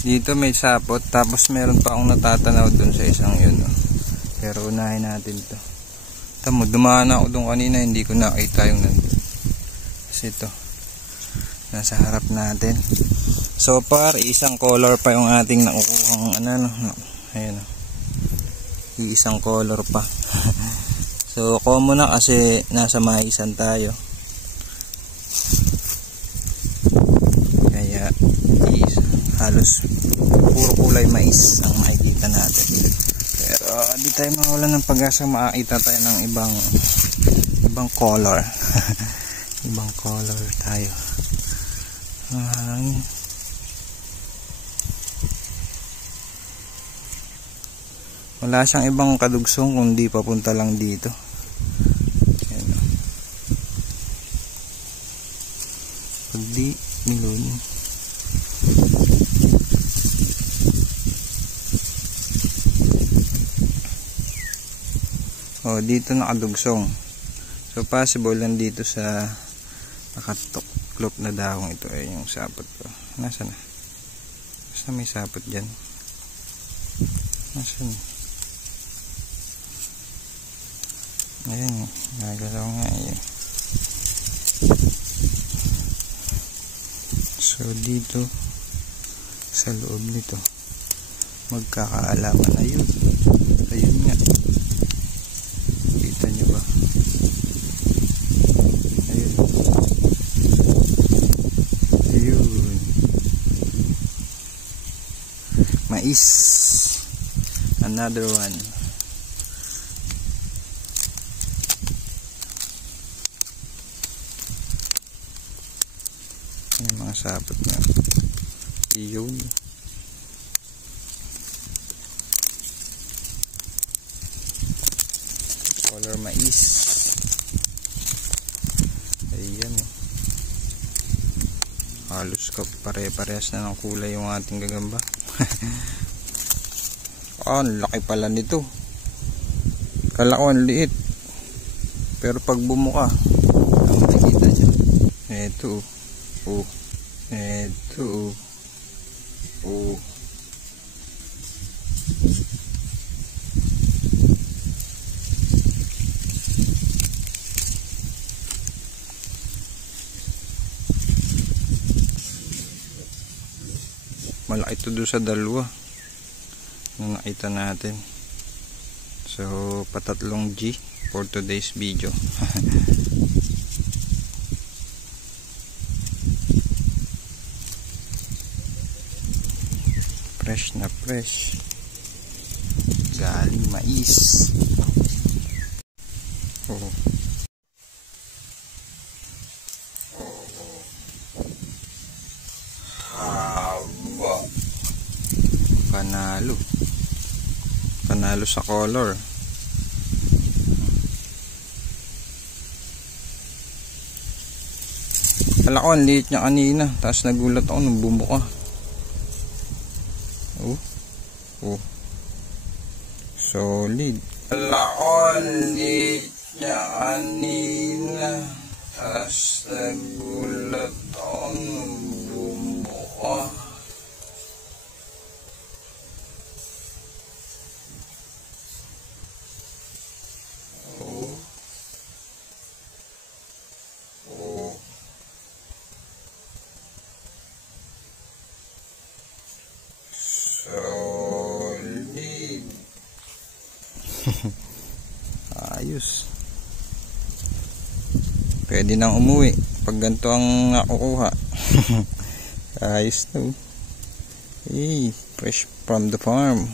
Dito may sapot, tapos meron pa akong natatanaw dun sa isang yun. Pero unahin natin to. Tamo, dumaan ako dun kanina, hindi ko nakita yung nandun. Kasi ito, nasa harap natin. So far, isang color pa yung ating nakukuhang ayan o. Isang color pa. So common na kasi nasa maisan tayo. Kaya halos puro kulay mais ang makikita natin. Pero di tayo mawalan ng pag-asa, makakita tayo ng ibang color. Ibang color tayo. Wala siyang ibang kadugsong kundi papunta lang dito. Ayan. Pag di milon. Dito nakadugsong. So possible lang dito sa nakatuklop na dahong ito ay yung sapot ko. Nasaan na? Basta may sapot dyan. Nasaan? Ayan, nagalaw nga yun. So dito sa loob nito magkakaalaman. Ayun nga, kita nyo ba? Ayun, mais, another one. Yung mga sapot niya. Iyon. Color mais. Ayan. Halos pare-parehas na ng kulay yung ating gagamba. Ang laki pala nito. Kala ko ang liit. Pero pag bumuka, ang nakikita dyan. Ito. Ito. Malaki ito doon sa dalawa na nakita natin. So patatlong G for today's video. Fresh na fresh, galing mais. Panalo sa color. Kala ko ang liit niya kanina, tapos nagulat ako nung bumuka. Solid. Kala ko ang liit niya kanina, tapos nagulat ako nung bumuka. Ayos. Pwede nang umuwi pag ganito ang nakukuha. Ayos to. Hey, fresh from the farm.